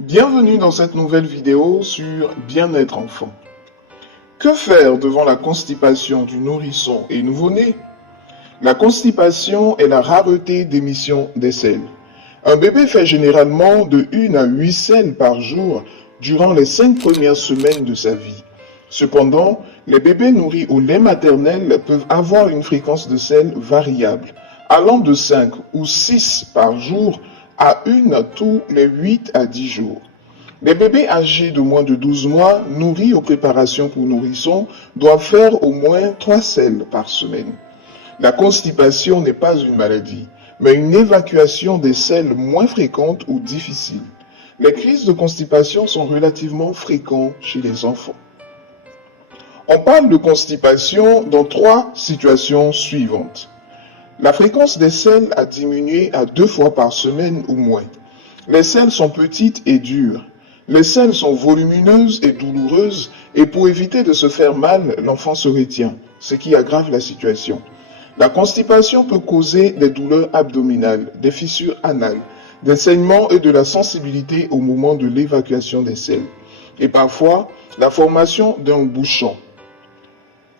Bienvenue dans cette nouvelle vidéo sur bien-être enfant. Que faire devant la constipation du nourrisson et nouveau-né? La constipation est la rareté d'émission des selles. Un bébé fait généralement de 1 à 8 selles par jour durant les 5 premières semaines de sa vie. Cependant, les bébés nourris au lait maternel peuvent avoir une fréquence de selles variable, allant de 5 ou 6 par jour à 1 tous les 8 à 10 jours. Les bébés âgés de moins de 12 mois, nourris aux préparations pour nourrissons, doivent faire au moins 3 selles par semaine. La constipation n'est pas une maladie, mais une évacuation des selles moins fréquentes ou difficiles. Les crises de constipation sont relativement fréquentes chez les enfants. On parle de constipation dans 3 situations suivantes. La fréquence des selles a diminué à 2 fois par semaine ou moins. Les selles sont petites et dures. Les selles sont volumineuses et douloureuses et pour éviter de se faire mal, l'enfant se retient, ce qui aggrave la situation. La constipation peut causer des douleurs abdominales, des fissures anales, des saignements et de la sensibilité au moment de l'évacuation des selles. Et parfois, la formation d'un bouchon.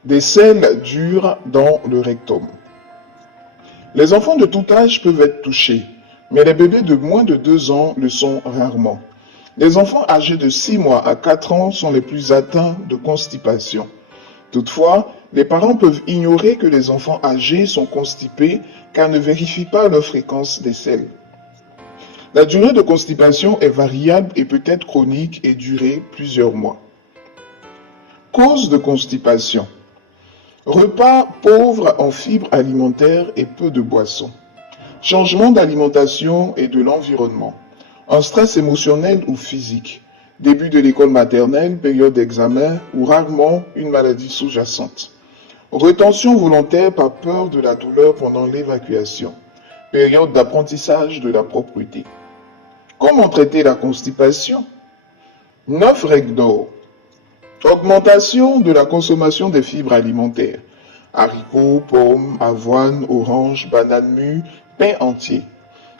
Des selles dures dans le rectum. Les enfants de tout âge peuvent être touchés, mais les bébés de moins de 2 ans le sont rarement. Les enfants âgés de 6 mois à 4 ans sont les plus atteints de constipation. Toutefois, les parents peuvent ignorer que les enfants âgés sont constipés car ne vérifient pas leur fréquence des selles. La durée de constipation est variable et peut être chronique et durer plusieurs mois. Cause de constipation. Repas pauvres en fibres alimentaires et peu de boissons. Changement d'alimentation et de l'environnement. Un stress émotionnel ou physique. Début de l'école maternelle, période d'examen ou rarement une maladie sous-jacente. Rétention volontaire par peur de la douleur pendant l'évacuation. Période d'apprentissage de la propreté. Comment traiter la constipation? 9 règles d'or. Augmentation de la consommation des fibres alimentaires. Haricots, pommes, avoine, orange, banane mûre, pain entier.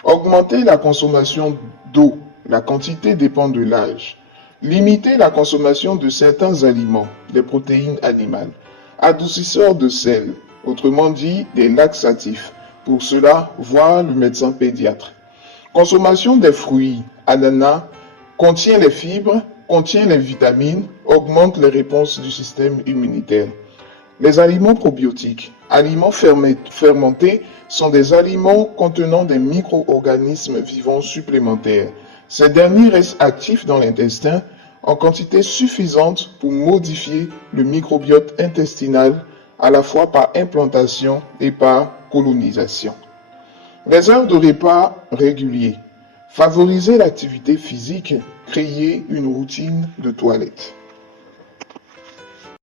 Augmenter la consommation d'eau. La quantité dépend de l'âge. Limiter la consommation de certains aliments, des protéines animales. Adoucisseurs de sel, autrement dit des laxatifs. Pour cela, voir le médecin pédiatre. Consommation des fruits, ananas, contient les fibres, contient les vitamines, augmente les réponses du système immunitaire. Les aliments probiotiques, aliments fermentés, sont des aliments contenant des micro-organismes vivants supplémentaires. Ces derniers restent actifs dans l'intestin en quantité suffisante pour modifier le microbiote intestinal à la fois par implantation et par colonisation. Les heures de repas réguliers. Favoriser l'activité physique, créer une routine de toilette.